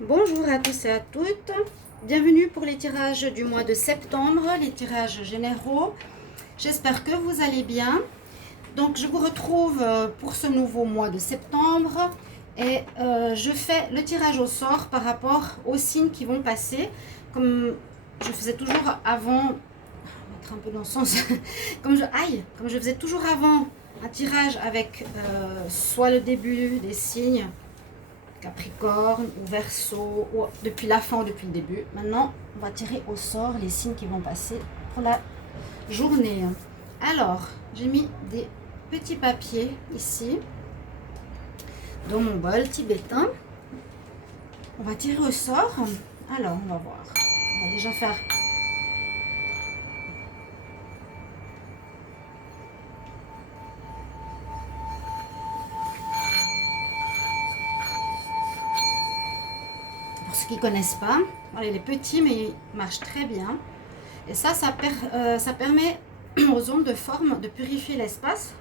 Bonjour à tous et à toutes, bienvenue pour les tirages du mois de septembre, les tirages généraux. J'espère que vous allez bien. Donc je vous retrouve pour ce nouveau mois de septembre et je fais le tirage au sort par rapport aux signes qui vont passer, comme je faisais toujours avant, mettre un peu dans le sens, comme je faisais toujours avant un tirage avec soit le début des signes Capricorne ou Verseau, ou depuis la fin ou depuis le début. Maintenant, on va tirer au sort les signes qui vont passer pour la journée. Alors, j'ai mis des petits papiers ici, dans mon bol tibétain. On va tirer au sort. Alors, on va voir. On va déjà faire... Pour ceux qui ne connaissent pas, voilà, il est petit, mais il marche très bien. Et ça permet aux ondes de forme de purifier l'espace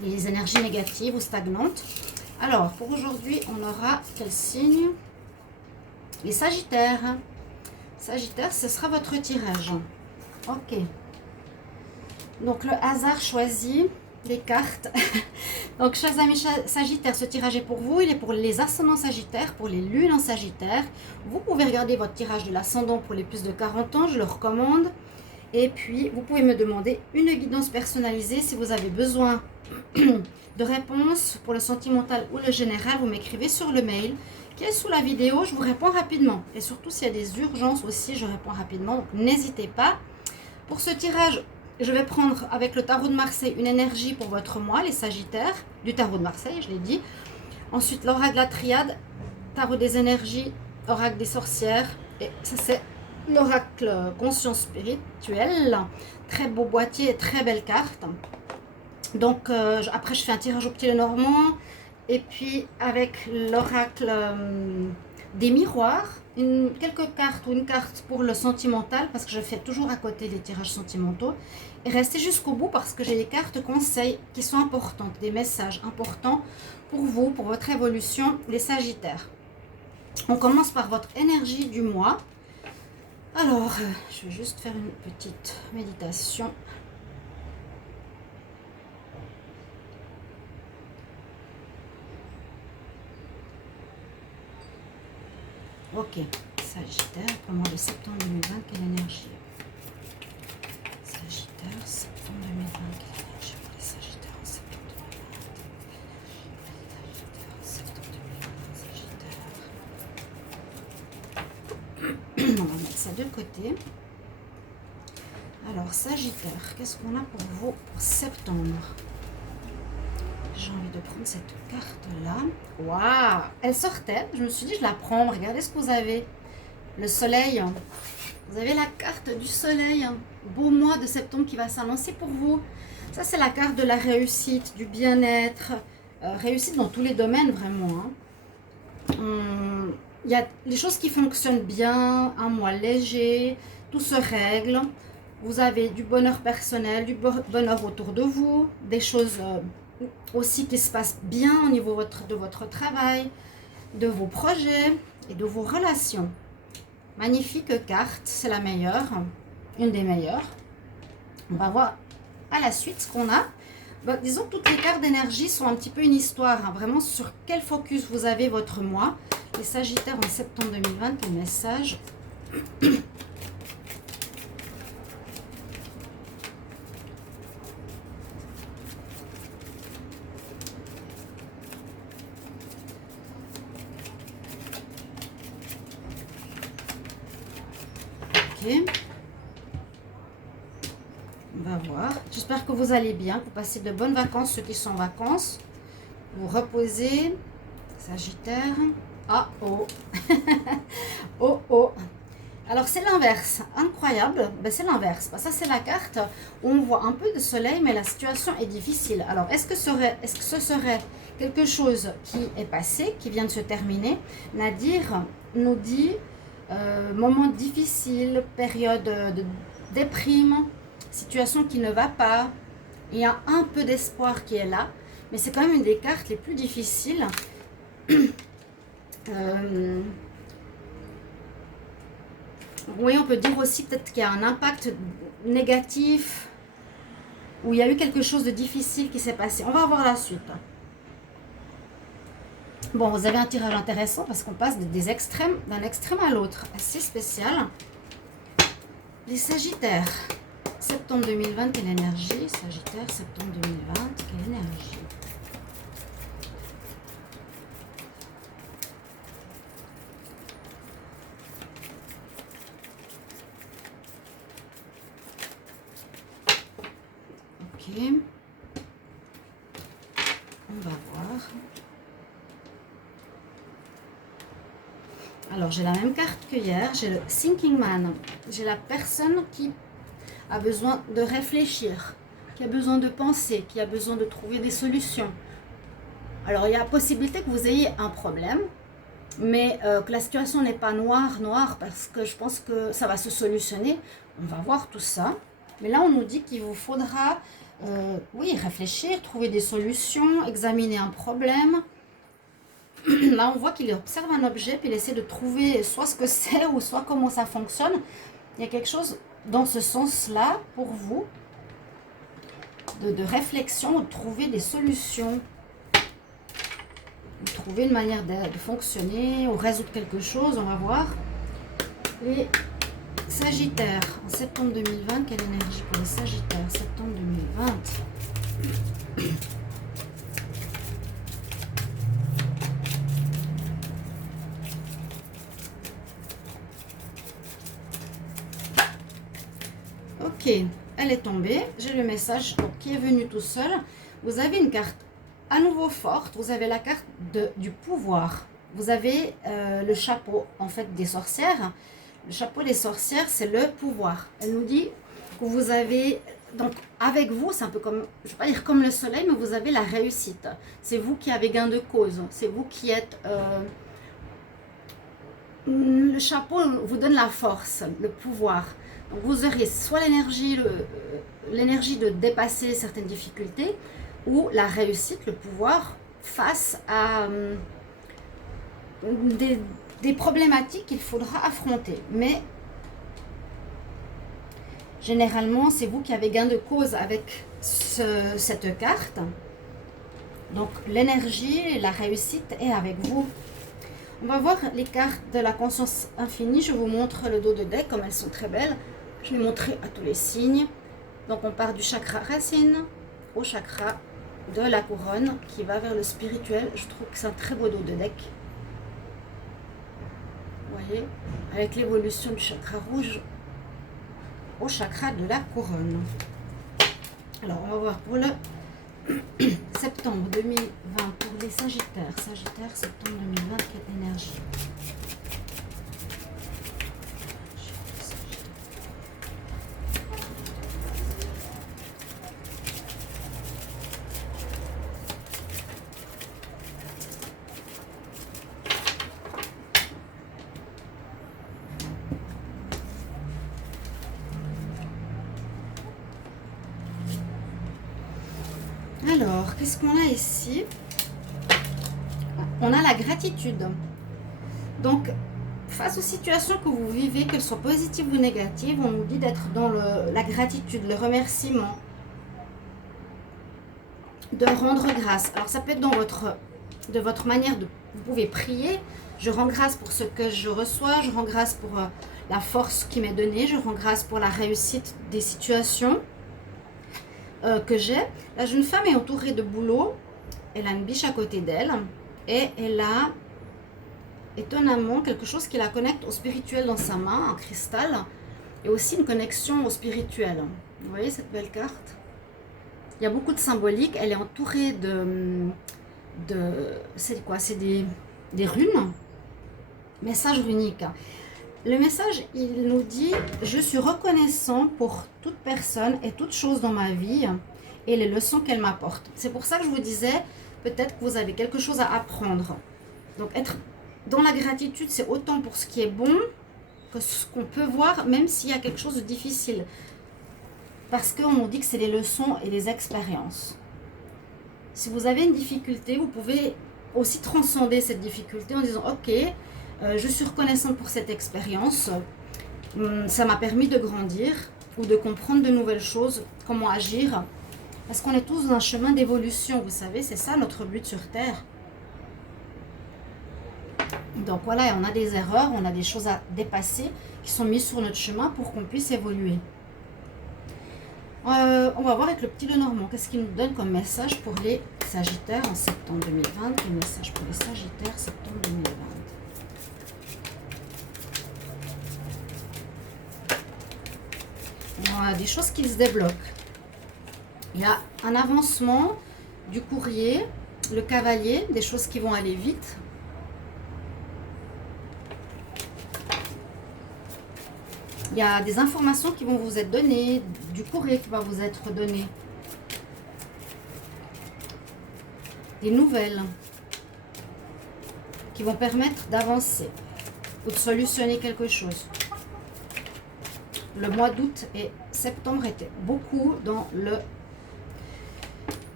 des énergies négatives ou stagnantes. Alors, pour aujourd'hui, on aura quel signe? Les Sagittaires. Sagittaire, ce sera votre tirage. Ok. Donc, le hasard choisit les cartes. Donc, chers amis Sagittaires, ce tirage est pour vous. Il est pour les ascendants Sagittaires, pour les lunes en Sagittaire. Vous pouvez regarder votre tirage de l'ascendant pour les plus de 40 ans. Je le recommande. Et puis, vous pouvez me demander une guidance personnalisée si vous avez besoin de réponses pour le sentimental ou le général. Vous m'écrivez sur le mail qui est sous la vidéo. Je vous réponds rapidement. Et surtout, s'il y a des urgences aussi, je réponds rapidement. Donc, n'hésitez pas. Pour ce tirage, je vais prendre avec le tarot de Marseille une énergie pour votre mois, les Sagittaires, du tarot de Marseille, je l'ai dit. Ensuite, l'oracle de la triade, tarot des énergies, oracle des sorcières. Et ça, c'est l'oracle conscience spirituelle. Très beau boîtier et très belle carte. Donc, après, je fais un tirage au petit Lenormand. Et puis, avec l'oracle des miroirs, quelques cartes ou une carte pour le sentimental, parce que je fais toujours à côté des tirages sentimentaux. Et restez jusqu'au bout parce que j'ai des cartes conseils qui sont importantes, des messages importants pour vous, pour votre évolution, les Sagittaires. On commence par votre énergie du mois. Alors, je vais juste faire une petite méditation. Ok, Sagittaire, pour le mois de septembre 2020, quelle énergie? Sagittaire, septembre 2020, quelle énergie pour les Sagittaires en septembre 2020? Septembre 2020, Sagittaire. On va mettre ça de côté. Alors, Sagittaire, qu'est-ce qu'on a pour vous pour septembre? J'ai envie de prendre cette carte-là. Waouh! Elle sortait. Je me suis dit, je la prends. Regardez ce que vous avez. Le soleil. Vous avez la carte du soleil. Beau mois de septembre qui va s'annoncer pour vous. Ça, c'est la carte de la réussite, du bien-être. Réussite dans tous les domaines, vraiment. Il y a les choses qui fonctionnent bien. Un mois léger. Tout se règle. Vous avez du bonheur personnel, du bonheur autour de vous. Des choses... aussi qui se passe bien au niveau de votre travail, de vos projets et de vos relations. Magnifique carte, c'est la meilleure, une des meilleures. On va voir à la suite ce qu'on a. Bon, disons que toutes les cartes d'énergie sont un petit peu une histoire, hein, vraiment sur quel focus vous avez votre mois. Les Sagittaires en septembre 2020, quel message? On va voir. J'espère que vous allez bien, que vous passez de bonnes vacances, ceux qui sont en vacances. Vous reposez. Sagittaire. Ah oh. Oh oh. Alors c'est l'inverse. Incroyable. Ben, c'est l'inverse. Ça c'est la carte où on voit un peu de soleil, mais la situation est difficile. Alors est-ce que ce serait quelque chose qui est passé, qui vient de se terminer? Nadir nous dit... moment difficile, période de déprime, situation qui ne va pas. Il y a un peu d'espoir qui est là, mais c'est quand même une des cartes les plus difficiles. Oui, on peut dire aussi peut-être qu'il y a un impact négatif, ou il y a eu quelque chose de difficile qui s'est passé. On va voir la suite. Bon, vous avez un tirage intéressant parce qu'on passe des extrêmes, d'un extrême à l'autre. Assez spécial. Les Sagittaires. Septembre 2020, quelle énergie? Sagittaire, septembre 2020, quelle énergie? Ok. On va voir. Alors, j'ai la même carte que hier. J'ai le Thinking Man. J'ai la personne qui a besoin de réfléchir, qui a besoin de penser, qui a besoin de trouver des solutions. Alors, il y a la possibilité que vous ayez un problème, mais que la situation n'est pas noire, parce que je pense que ça va se solutionner. On va voir tout ça. Mais là, on nous dit qu'il vous faudra, oui, réfléchir, trouver des solutions, examiner un problème. Là, on voit qu'il observe un objet, puis il essaie de trouver soit ce que c'est, ou soit comment ça fonctionne. Il y a quelque chose dans ce sens-là, pour vous, de réflexion, de trouver des solutions, de trouver une manière de fonctionner, ou résoudre quelque chose, on va voir. Les Sagittaires, en septembre 2020, quelle énergie pour les Sagittaires, septembre 2020? Ok, elle est tombée. J'ai le message donc, qui est venu tout seul. Vous avez une carte à nouveau forte. Vous avez la carte du pouvoir. Vous avez le chapeau en fait des sorcières. Le chapeau des sorcières, c'est le pouvoir. Elle nous dit que vous avez, donc avec vous, c'est un peu comme, je ne vais pas dire comme le soleil, mais vous avez la réussite. C'est vous qui avez gain de cause. C'est vous qui êtes... le chapeau vous donne la force, le pouvoir. Donc vous auriez soit l'énergie de dépasser certaines difficultés, ou la réussite, le pouvoir, face à des problématiques qu'il faudra affronter. Mais généralement, c'est vous qui avez gain de cause avec cette carte. Donc l'énergie et la réussite est avec vous. On va voir les cartes de la conscience infinie. Je vous montre le dos de deck, comme elles sont très belles. Je vais montrer à tous les signes. Donc on part du chakra racine au chakra de la couronne qui va vers le spirituel. Je trouve que c'est un très beau dos de deck. Vous voyez, avec l'évolution du chakra rouge au chakra de la couronne. Alors on va voir pour le septembre 2020 pour les Sagittaires. Sagittaire, septembre 2020, quelle énergie? Alors, qu'est-ce qu'on a ici? On a la gratitude. Donc, face aux situations que vous vivez, qu'elles soient positives ou négatives, on nous dit d'être dans la gratitude, le remerciement, de rendre grâce. Alors, ça peut être de votre manière de... Vous pouvez prier. Je rends grâce pour ce que je reçois. Je rends grâce pour la force qui m'est donnée. Je rends grâce pour la réussite des situations que j'ai. La jeune femme est entourée de bouleaux. Elle a une biche à côté d'elle. Et elle a étonnamment quelque chose qui la connecte au spirituel dans sa main, un cristal. Et aussi une connexion au spirituel. Vous voyez cette belle carte? Il y a beaucoup de symbolique. Elle est entourée c'est quoi? C'est des runes. Message runique. Le message, il nous dit « Je suis reconnaissant pour toute personne et toute chose dans ma vie et les leçons qu'elle m'apporte. » C'est pour ça que je vous disais, peut-être que vous avez quelque chose à apprendre. Donc, être dans la gratitude, c'est autant pour ce qui est bon que ce qu'on peut voir, même s'il y a quelque chose de difficile. Parce qu'on nous dit que c'est les leçons et les expériences. Si vous avez une difficulté, vous pouvez aussi transcender cette difficulté en disant ok, je suis reconnaissante pour cette expérience, ça m'a permis de grandir ou de comprendre de nouvelles choses, comment agir, parce qu'on est tous dans un chemin d'évolution, vous savez, c'est ça notre but sur Terre. Donc voilà, on a des erreurs, on a des choses à dépasser qui sont mises sur notre chemin pour qu'on puisse évoluer. On va voir avec le petit Lenormand, qu'est-ce qu'il nous donne comme message pour les Sagittaires en septembre 2020. Quel message pour les Sagittaires septembre 2020? On a des choses qui se débloquent. Il y a un avancement du courrier, le cavalier, des choses qui vont aller vite. Il y a des informations qui vont vous être données, du courrier qui va vous être donné. Des nouvelles qui vont permettre d'avancer ou de solutionner quelque chose. Le mois d'août et septembre étaient beaucoup dans le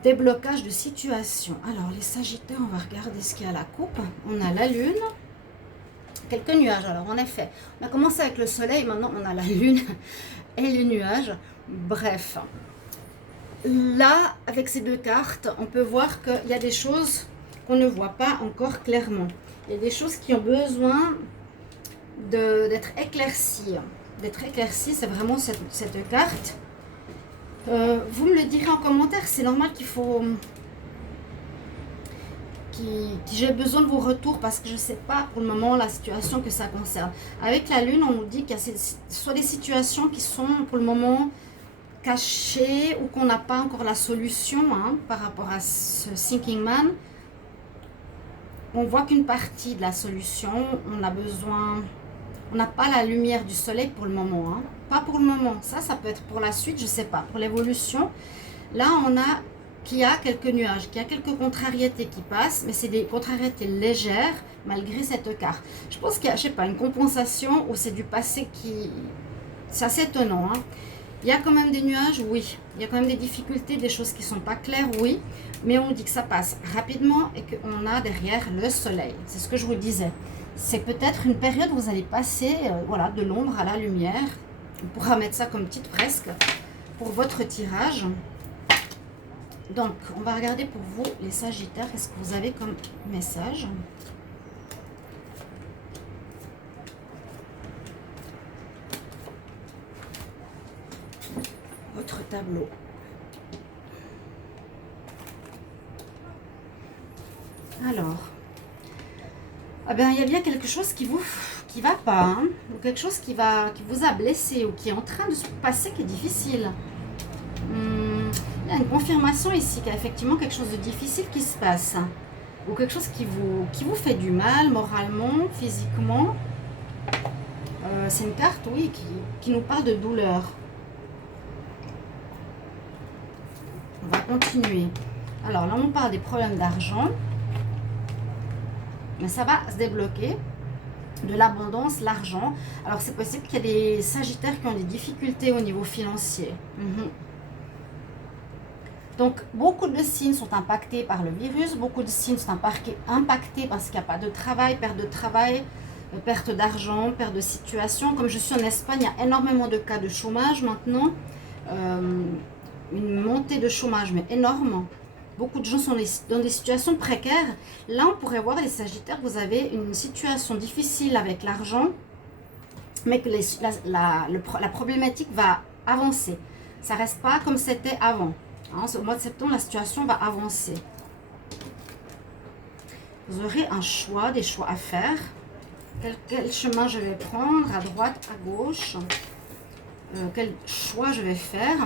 déblocage de situation. Alors les Sagittaires, on va regarder ce qu'il y a à la coupe. On a la lune, quelques nuages. Alors en effet, on a commencé avec le soleil, maintenant on a la lune et les nuages. Bref, là avec ces deux cartes, on peut voir qu'il y a des choses qu'on ne voit pas encore clairement. Il y a des choses qui ont besoin d'être éclaircies. D'être éclaircies, c'est vraiment cette carte. Vous me le direz en commentaire, c'est normal qu'il faut... j'ai besoin de vos retours parce que je ne sais pas pour le moment la situation que ça concerne. Avec la lune, on nous dit qu'il y a soit des situations qui sont pour le moment cachées ou qu'on n'a pas encore la solution par rapport à ce Thinking Man. On voit qu'une partie de la solution, on a besoin... On n'a pas la lumière du soleil pour le moment. Pas pour le moment. Ça peut être pour la suite, je ne sais pas. Pour l'évolution, là, on a qu'il y a quelques nuages, qu'il y a quelques contrariétés qui passent, mais c'est des contrariétés légères, malgré cette carte. Je pense qu'il y a, je sais pas, une compensation ou c'est du passé qui... C'est assez étonnant. Il y a quand même des nuages, oui. Il y a quand même des difficultés, des choses qui ne sont pas claires, oui. Mais on dit que ça passe rapidement et qu'on a derrière le soleil. C'est ce que je vous disais. C'est peut-être une période où vous allez passer voilà, de l'ombre à la lumière. On pourra mettre ça comme titre presque pour votre tirage. Donc, on va regarder pour vous, les Sagittaires, qu'est-ce que vous avez comme message. Votre tableau. Alors, eh bien, il y a bien quelque chose qui va pas, ou quelque chose qui vous a blessé, ou qui est en train de se passer, qui est difficile. Il y a une confirmation ici qu'il y a effectivement quelque chose de difficile qui se passe, ou quelque chose qui vous fait du mal, moralement, physiquement. C'est une carte, oui, qui nous parle de douleur. On va continuer. Alors là, on parle des problèmes d'argent. Mais ça va se débloquer. De l'abondance, l'argent. Alors, c'est possible qu'il y ait des Sagittaires qui ont des difficultés au niveau financier. Donc, beaucoup de signes sont impactés par le virus. Beaucoup de signes sont impactés parce qu'il n'y a pas de travail, perte d'argent, perte de situation. Comme je suis en Espagne, il y a énormément de cas de chômage maintenant. Une montée de chômage, mais énorme. Beaucoup de gens sont dans des situations précaires. Là, on pourrait voir les Sagittaires, vous avez une situation difficile avec l'argent, mais que la problématique va avancer. Ça ne reste pas comme c'était avant. Au mois de septembre, la situation va avancer. Vous aurez un choix, des choix à faire. Quel chemin je vais prendre, à droite, à gauche. Quel choix je vais faire.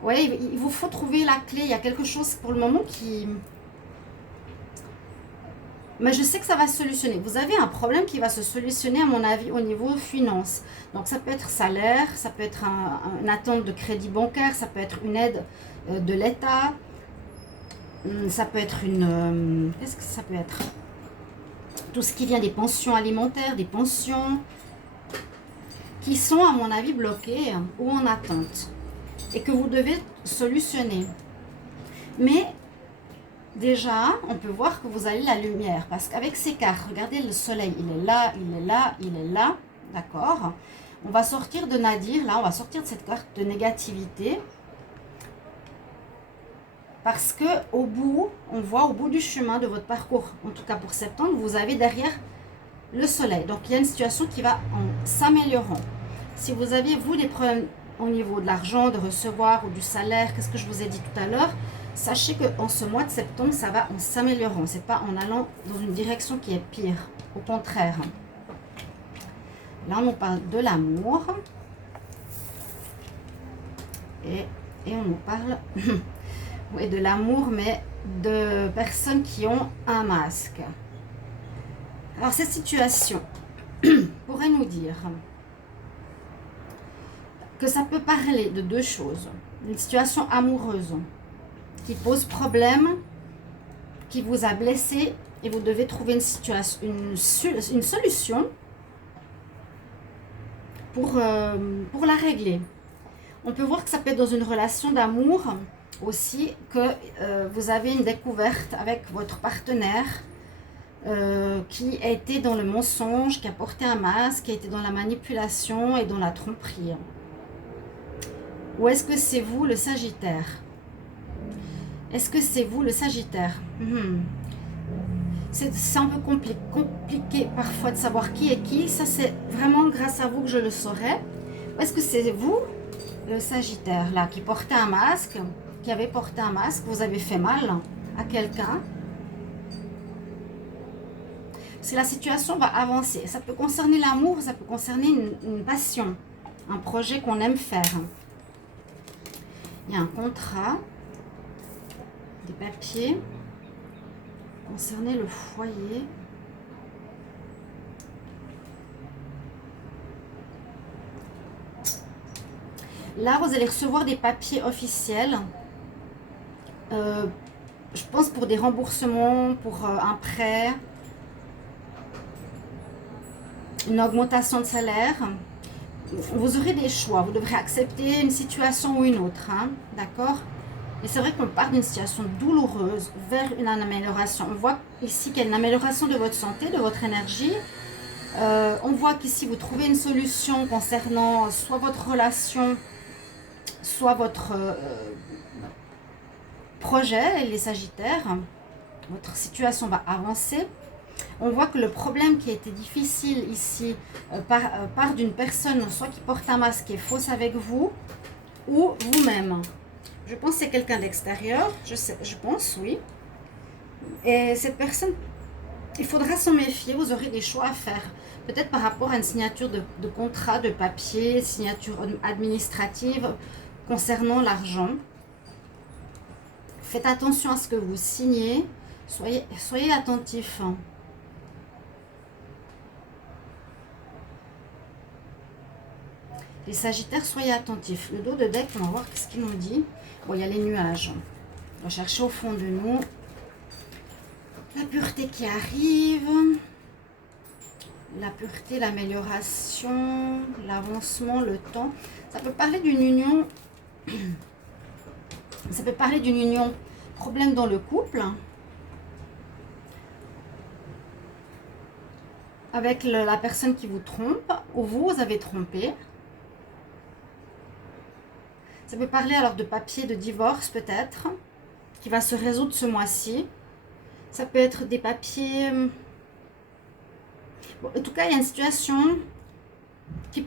Oui, il vous faut trouver la clé. Il y a quelque chose pour le moment qui... Mais je sais que ça va se solutionner. Vous avez un problème qui va se solutionner, à mon avis, au niveau finance. Donc, ça peut être salaire, ça peut être une attente de crédit bancaire, ça peut être une aide de l'État. Ça peut être une... Qu'est-ce que ça peut être? Tout ce qui vient des pensions alimentaires, des pensions qui sont, à mon avis, bloquées ou en attente. Et que vous devez solutionner. Mais déjà, on peut voir que vous avez la lumière. Parce qu'avec ces cartes, regardez le soleil, il est là, il est là, il est là. D'accord? On va sortir de Nadir, là, on va sortir de cette carte de négativité. Parce que au bout, on voit au bout du chemin de votre parcours, en tout cas pour septembre, vous avez derrière le soleil. Donc, il y a une situation qui va en s'améliorant. Si vous aviez, vous, des problèmes au niveau de l'argent, de recevoir ou du salaire, qu'est-ce que je vous ai dit tout à l'heure, sachez qu'en ce mois de septembre, ça va en s'améliorant. Ce n'est pas en allant dans une direction qui est pire. Au contraire. Là, on nous parle de l'amour. Et on nous parle oui, de l'amour, mais de personnes qui ont un masque. Alors, cette situation pourrait nous dire que ça peut parler de deux choses. Une situation amoureuse qui pose problème, qui vous a blessé et vous devez trouver une solution pour la régler. On peut voir que ça peut être dans une relation d'amour aussi, que vous avez une découverte avec votre partenaire qui a été dans le mensonge, qui a porté un masque, qui a été dans la manipulation et dans la tromperie. Ou est-ce que c'est vous le Sagittaire? Est-ce que c'est vous le Sagittaire? C'est un peu compliqué parfois de savoir qui est qui. Ça, c'est vraiment grâce à vous que je le saurai. Ou est-ce que c'est vous le Sagittaire, là, qui portait un masque, qui avait porté un masque, vous avez fait mal à quelqu'un? Si la situation va avancer, ça peut concerner l'amour, ça peut concerner une passion, un projet qu'on aime faire. Il y a un contrat, des papiers, concerner le foyer. Là, vous allez recevoir des papiers officiels. Je pense pour des remboursements, pour un prêt, une augmentation de salaire. Vous aurez des choix. Vous devrez accepter une situation ou une autre. Hein, d'accord? Et c'est vrai qu'on part d'une situation douloureuse vers une amélioration. On voit ici qu'il y a une amélioration de votre santé, de votre énergie. On voit qu'ici, vous trouvez une solution concernant soit votre relation, soit votre projet, les Sagittaires. Votre situation va avancer. On voit que le problème qui a été difficile ici part d'une personne, soit qui porte un masque et est fausse avec vous, ou vous-même. Je pense que c'est quelqu'un d'extérieur, je pense, oui. Et cette personne, il faudra s'en méfier, vous aurez des choix à faire. Peut-être par rapport à une signature de contrat, de papier, signature administrative concernant l'argent. Faites attention à ce que vous signez, soyez attentifs. Les Sagittaires, soyez attentifs. Le dos de deck, on va voir ce qu'il nous dit. Bon, il y a les nuages. On va chercher au fond de nous la pureté qui arrive. La pureté, l'amélioration, l'avancement, le temps. Ça peut parler d'une union. Ça peut parler d'une union. Problème dans le couple. Avec la personne qui vous trompe. Ou vous avez trompé. Ça peut parler alors de papier de divorce peut-être, qui va se résoudre ce mois-ci. Ça peut être des papiers... Bon, en tout cas, il y a une situation qui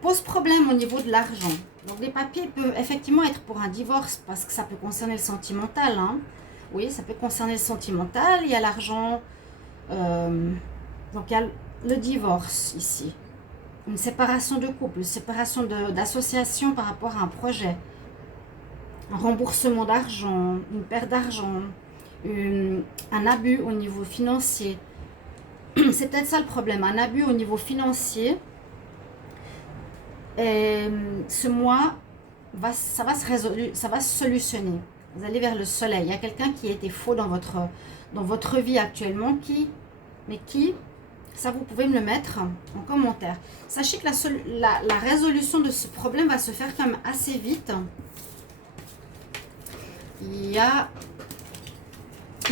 pose problème au niveau de l'argent. Donc les papiers peuvent effectivement être pour un divorce, parce que ça peut concerner le sentimental. Hein. Oui, ça peut concerner le sentimental, il y a l'argent. Donc il y a le divorce ici. Une séparation de couple, une séparation d'association par rapport à un projet. Un remboursement d'argent, une perte d'argent, un abus au niveau financier. C'est peut-être ça le problème, un abus au niveau financier. Et ce mois, ça va se solutionner. Vous allez vers le soleil. Il y a quelqu'un qui a été faux dans votre vie actuellement. Qui? Ça, vous pouvez me le mettre en commentaire. Sachez que la résolution de ce problème va se faire quand même assez vite. Il y a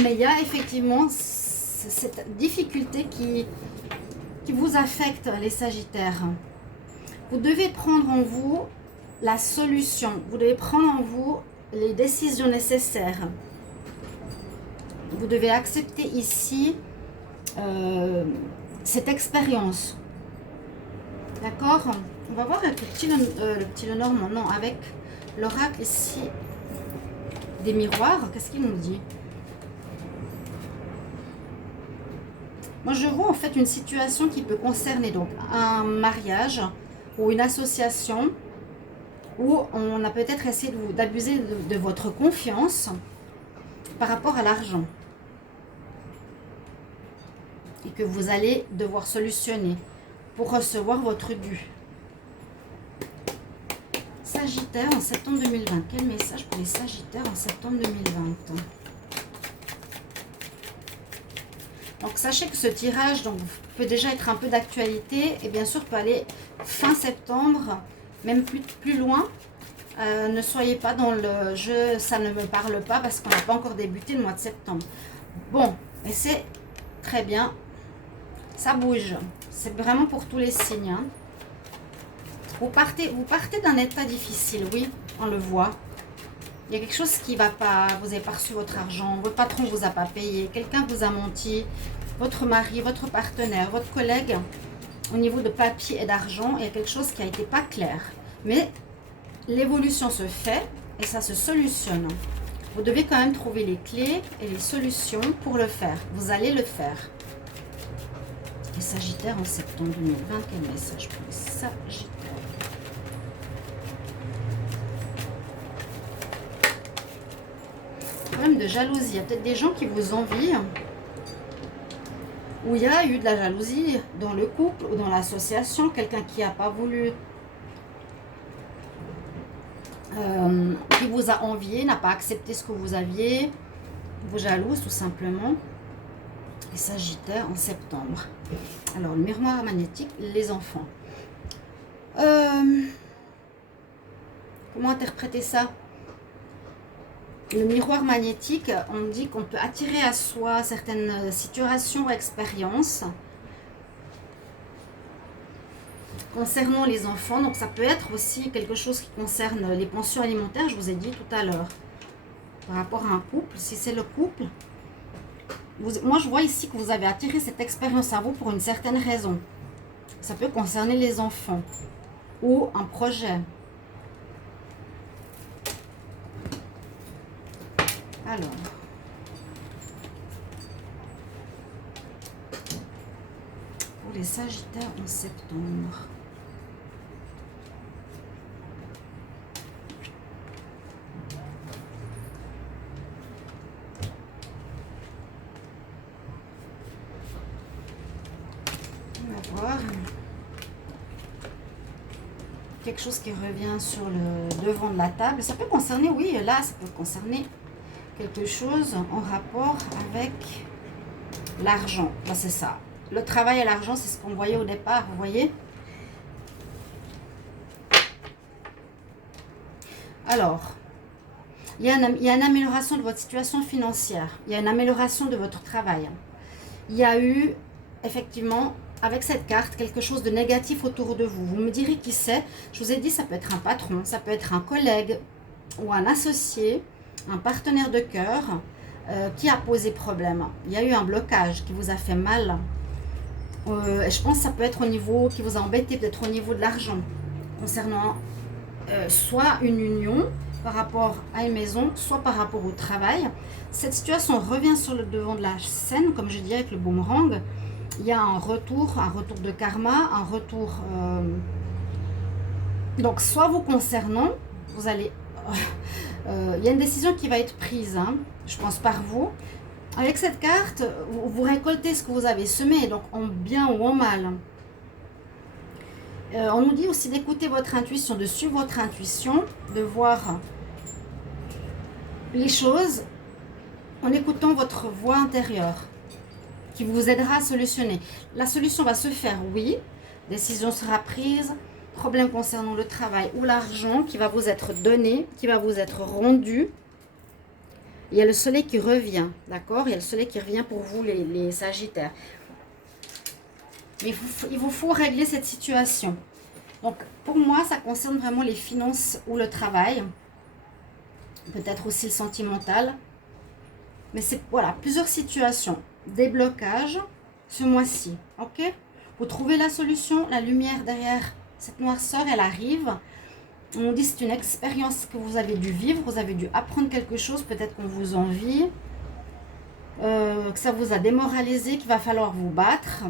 Mais il y a effectivement cette difficulté qui vous affecte, les Sagittaires. Vous devez prendre en vous la solution. Vous devez prendre en vous les décisions nécessaires. Vous devez accepter ici cette expérience. D'accord? On va voir avec le petit Lenormand. Non, avec l'oracle ici des miroirs. Qu'est-ce qu'il nous dit? Moi, je vois en fait une situation qui peut concerner donc un mariage ou une association où on a peut-être essayé d'abuser de votre confiance par rapport à l'argent et que vous allez devoir solutionner pour recevoir votre dû. Sagittaire en septembre 2020. Quel message pour les Sagittaires en septembre 2020? Donc sachez que ce tirage donc, peut déjà être un peu d'actualité et bien sûr peut aller fin septembre, même plus loin. Ne soyez pas dans le jeu, ça ne me parle pas parce qu'on n'a pas encore débuté le mois de septembre. Bon, et c'est très bien, ça bouge. C'est vraiment pour tous les signes. Hein. Vous partez d'un état difficile, oui, on le voit. Il y a quelque chose qui ne va pas, vous n'avez pas reçu votre argent, votre patron ne vous a pas payé, quelqu'un vous a menti, votre mari, votre partenaire, votre collègue, au niveau de papier et d'argent, il y a quelque chose qui n'a été pas clair. Mais l'évolution se fait et ça se solutionne. Vous devez quand même trouver les clés et les solutions pour le faire. Vous allez le faire. Les Sagittaires en septembre 2020, quel message pour les Sagittaires? Problème de jalousie. Il y a peut-être des gens qui vous envient. Où il y a eu de la jalousie dans le couple ou dans l'association. Quelqu'un qui n'a pas voulu, qui vous a envié, n'a pas accepté ce que vous aviez. Vous jalouse tout simplement. Les Sagittaires en septembre. Alors, le miroir magnétique, les enfants. Comment interpréter ça? Le miroir magnétique, on dit qu'on peut attirer à soi certaines situations ou expériences concernant les enfants. Donc, ça peut être aussi quelque chose qui concerne les pensions alimentaires, je vous ai dit tout à l'heure. Par rapport à un couple, si c'est le couple, moi je vois ici que vous avez attiré cette expérience à vous pour une certaine raison. Ça peut concerner les enfants ou un projet. Alors, pour les Sagittaires en septembre. On va voir. Quelque chose qui revient sur le devant de la table. Ça peut concerner, oui, là, ça peut concerner quelque chose en rapport avec l'argent. Là, c'est ça. Le travail et l'argent, c'est ce qu'on voyait au départ, vous voyez. Alors, il y a une amélioration de votre situation financière. Il y a une amélioration de votre travail. Il y a eu, effectivement, avec cette carte, quelque chose de négatif autour de vous. Vous me direz qui c'est. Je vous ai dit, ça peut être un patron, ça peut être un collègue ou un associé, un partenaire de cœur qui a posé problème. Il y a eu un blocage qui vous a fait mal. Je pense que ça peut être au niveau, qui vous a embêté, peut-être au niveau de l'argent, concernant soit une union par rapport à une maison, soit par rapport au travail. Cette situation revient sur le devant de la scène, comme je dis avec le boomerang. Il y a un retour de karma, un retour... donc, soit vous concernant, vous allez... il y a une décision qui va être prise, hein, je pense par vous. Avec cette carte, vous récoltez ce que vous avez semé, donc en bien ou en mal. On nous dit aussi d'écouter votre intuition, de suivre votre intuition, de voir les choses en écoutant votre voix intérieure qui vous aidera à solutionner. La solution va se faire, oui, décision sera prise, problème concernant le travail ou l'argent qui va vous être donné, qui va vous être rendu. Il y a le soleil qui revient, d'accord? Il y a le soleil qui revient pour vous, les Sagittaires. Mais il vous faut régler cette situation. Donc, pour moi, ça concerne vraiment les finances ou le travail. Peut-être aussi le sentimental. Mais c'est, voilà, plusieurs situations. Des blocages ce mois-ci, ok? Vous trouvez la solution, la lumière derrière cette noirceur, elle arrive. On dit que c'est une expérience que vous avez dû vivre, vous avez dû apprendre quelque chose, peut-être qu'on vous envie, que ça vous a démoralisé, qu'il va falloir vous battre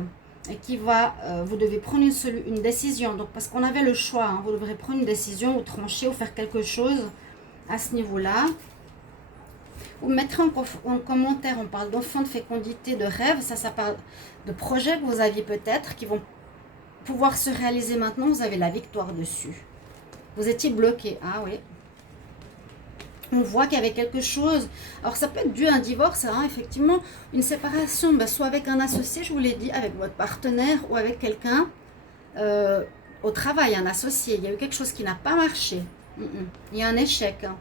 et vous devez prendre une décision. Donc, parce qu'on avait le choix, hein, vous devrez prendre une décision ou trancher ou faire quelque chose à ce niveau-là. Vous mettrez en commentaire, on parle d'enfants, de fécondité, de rêve, ça parle de projets que vous aviez peut-être qui vont pouvoir se réaliser maintenant, vous avez la victoire dessus. Vous étiez bloqué, ah oui. On voit qu'il y avait quelque chose. Alors ça peut être dû à un divorce, hein, effectivement, une séparation, soit avec un associé, je vous l'ai dit, avec votre partenaire ou avec quelqu'un au travail, un associé. Il y a eu quelque chose qui n'a pas marché. Il y a un échec. Hein.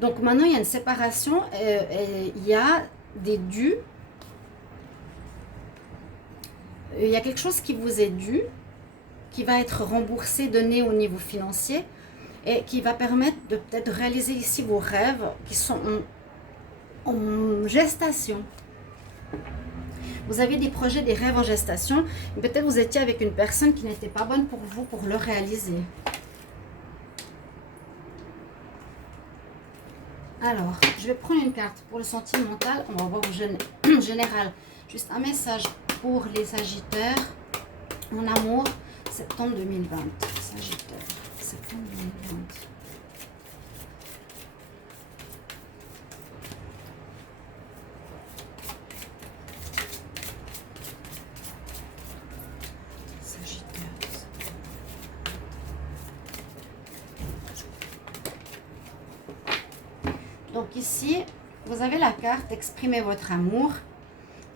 Donc maintenant, il y a une séparation, il y a des dus. Il y a quelque chose qui vous est dû, qui va être remboursé, donné au niveau financier et qui va permettre de peut-être réaliser ici vos rêves qui sont en gestation. Vous avez des projets, des rêves en gestation. Peut-être vous étiez avec une personne qui n'était pas bonne pour vous pour le réaliser. Alors, je vais prendre une carte pour le sentimental. On va voir en général. Juste un message pour les Sagittaires. En amour, septembre 2020. Sagittaire, septembre 2020. Donc ici, vous avez la carte exprimer votre amour.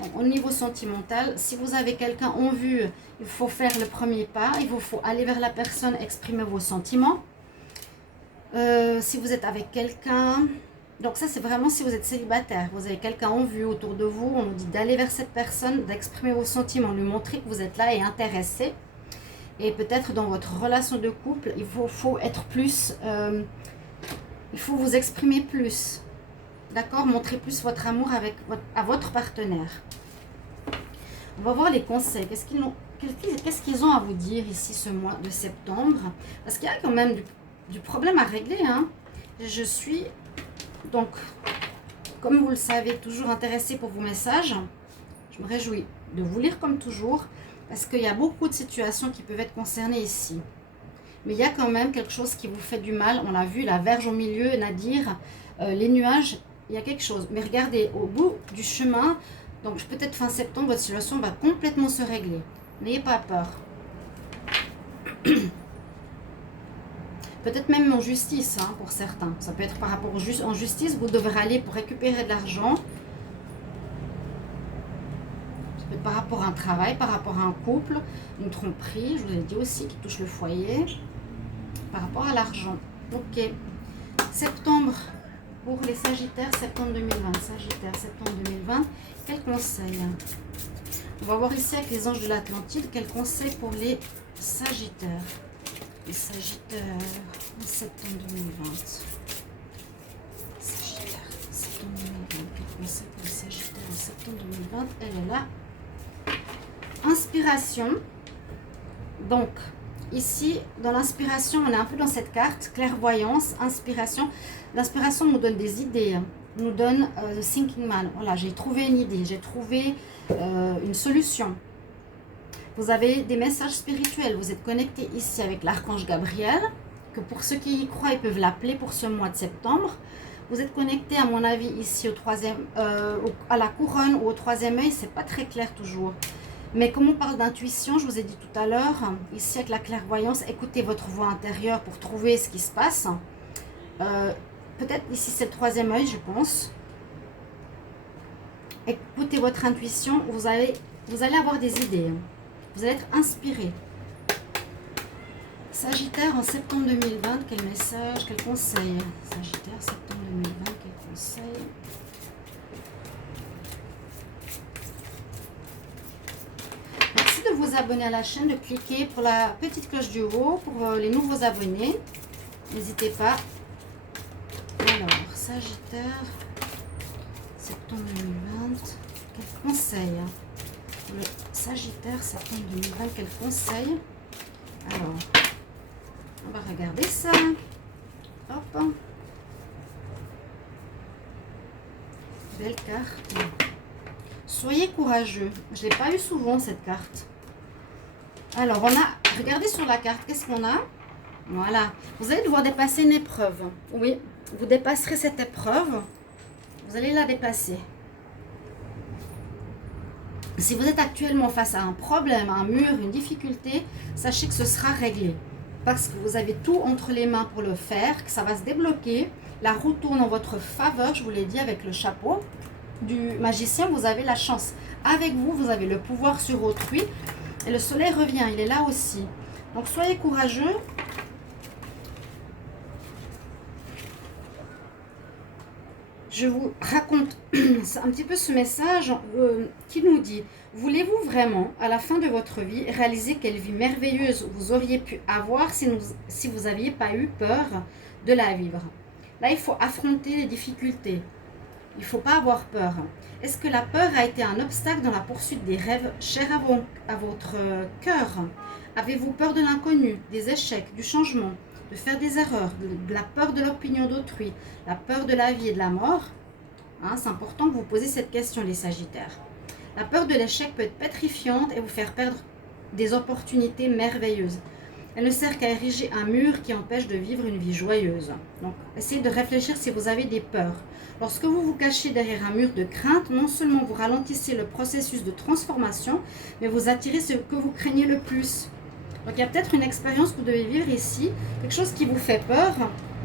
Donc, au niveau sentimental, si vous avez quelqu'un en vue, il faut faire le premier pas. Il vous faut aller vers la personne, exprimer vos sentiments. Si vous êtes avec quelqu'un, donc ça c'est vraiment si vous êtes célibataire. Vous avez quelqu'un en vue autour de vous. On nous dit d'aller vers cette personne, d'exprimer vos sentiments, lui montrer que vous êtes là et intéressé. Et peut-être dans votre relation de couple, il faut être plus... il faut vous exprimer plus, d'accord? Montrer plus votre amour à votre partenaire. On va voir les conseils. Qu'est-ce qu'ils ont à vous dire ici ce mois de septembre? Parce qu'il y a quand même du problème à régler. Hein. Je suis, donc, comme vous le savez, toujours intéressée pour vos messages. Je me réjouis de vous lire comme toujours, parce qu'il y a beaucoup de situations qui peuvent être concernées ici. Mais il y a quand même quelque chose qui vous fait du mal. On l'a vu, la verge au milieu, Nadir, les nuages, il y a quelque chose. Mais regardez, au bout du chemin, donc peut-être fin septembre, votre situation va complètement se régler. N'ayez pas peur. Peut-être même en justice, hein, pour certains. Ça peut être par rapport en justice, vous devrez aller pour récupérer de l'argent. Ça peut être par rapport à un travail, par rapport à un couple, une tromperie, je vous ai dit aussi, qui touche le foyer. Par rapport à l'argent. Ok. Septembre pour les Sagittaires, septembre 2020. Sagittaire, septembre 2020. Quel conseil? On va voir ici avec les anges de l'Atlantide. Quel conseil pour les Sagittaires? Les Sagittaires en septembre 2020. Sagittaire, septembre 2020. Quel conseil pour les Sagittaires en septembre 2020? Elle est là. Inspiration. Donc, ici, dans l'inspiration, on est un peu dans cette carte, clairvoyance, inspiration. L'inspiration nous donne des idées, nous donne the thinking man. Voilà, j'ai trouvé une idée, j'ai trouvé une solution. Vous avez des messages spirituels, vous êtes connecté ici avec l'archange Gabriel, que pour ceux qui y croient, ils peuvent l'appeler pour ce mois de septembre. Vous êtes connecté, à mon avis, ici à la couronne ou au troisième œil, c'est pas très clair toujours. Mais comme on parle d'intuition, je vous ai dit tout à l'heure, ici avec la clairvoyance, écoutez votre voix intérieure pour trouver ce qui se passe. Peut-être ici c'est le troisième œil, je pense. Écoutez votre intuition, vous allez avoir des idées. Vous allez être inspiré. Sagittaire en septembre 2020, quel message, quel conseil? Sagittaire, septembre 2020, quel conseil? Merci de vous abonner à la chaîne, de cliquer pour la petite cloche du haut pour les nouveaux abonnés. N'hésitez pas. Alors, Sagittaire, septembre 2020, quel conseil? Le Sagittaire, septembre 2020, quel conseil? Alors, on va regarder ça. Hop. Belle carte. Soyez courageux. Je ne l'ai pas eu souvent cette carte. Alors, on a, regardez sur la carte, qu'est-ce qu'on a? Voilà. Vous allez devoir dépasser une épreuve. Oui, vous dépasserez cette épreuve. Vous allez la dépasser. Si vous êtes actuellement face à un problème, un mur, une difficulté, sachez que ce sera réglé. Parce que vous avez tout entre les mains pour le faire, que ça va se débloquer. La roue tourne en votre faveur, je vous l'ai dit avec le chapeau du magicien, vous avez la chance. Avec vous, vous avez le pouvoir sur autrui. Et le soleil revient, il est là aussi. Donc soyez courageux. Je vous raconte un petit peu ce message qui nous dit: voulez-vous vraiment, à la fin de votre vie, réaliser quelle vie merveilleuse vous auriez pu avoir si vous n'aviez pas eu peur de la vivre? Là, il faut affronter les difficultés. Il ne faut pas avoir peur. Est-ce que la peur a été un obstacle dans la poursuite des rêves chers à votre cœur? Avez-vous peur de l'inconnu, des échecs, du changement, de faire des erreurs, de la peur de l'opinion d'autrui, la peur de la vie et de la mort? Hein, c'est important que vous posiez cette question, les Sagittaires. La peur de l'échec peut être pétrifiante et vous faire perdre des opportunités merveilleuses. Elle ne sert qu'à ériger un mur qui empêche de vivre une vie joyeuse. Donc, essayez de réfléchir si vous avez des peurs. Lorsque vous vous cachez derrière un mur de crainte, non seulement vous ralentissez le processus de transformation, mais vous attirez ce que vous craignez le plus. Donc, il y a peut-être une expérience que vous devez vivre ici, quelque chose qui vous fait peur,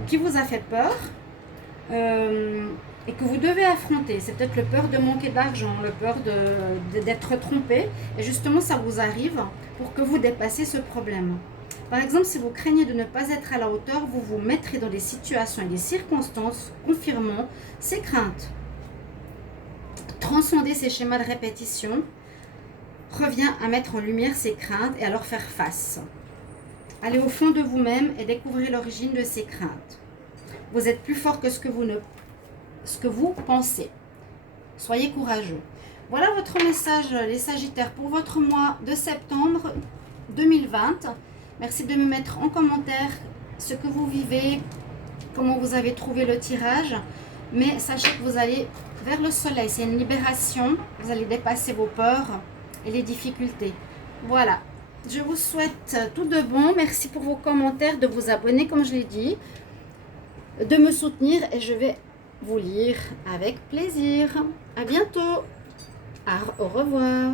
qui vous a fait peur, et que vous devez affronter. C'est peut-être le peur de manquer d'argent, le peur d'être trompé, et justement, ça vous arrive pour que vous dépassiez ce problème. Par exemple, si vous craignez de ne pas être à la hauteur, vous vous mettrez dans des situations et des circonstances confirmant ces craintes. Transcender ces schémas de répétition revient à mettre en lumière ces craintes et à leur faire face. Allez au fond de vous-même et découvrez l'origine de ces craintes. Vous êtes plus fort que ce que vous pensez. Soyez courageux. Voilà votre message, les Sagittaires, pour votre mois de septembre 2020. Merci de me mettre en commentaire ce que vous vivez, comment vous avez trouvé le tirage. Mais sachez que vous allez vers le soleil, c'est une libération. Vous allez dépasser vos peurs et les difficultés. Voilà, je vous souhaite tout de bon. Merci pour vos commentaires, de vous abonner comme je l'ai dit, de me soutenir et je vais vous lire avec plaisir. À bientôt. Au revoir.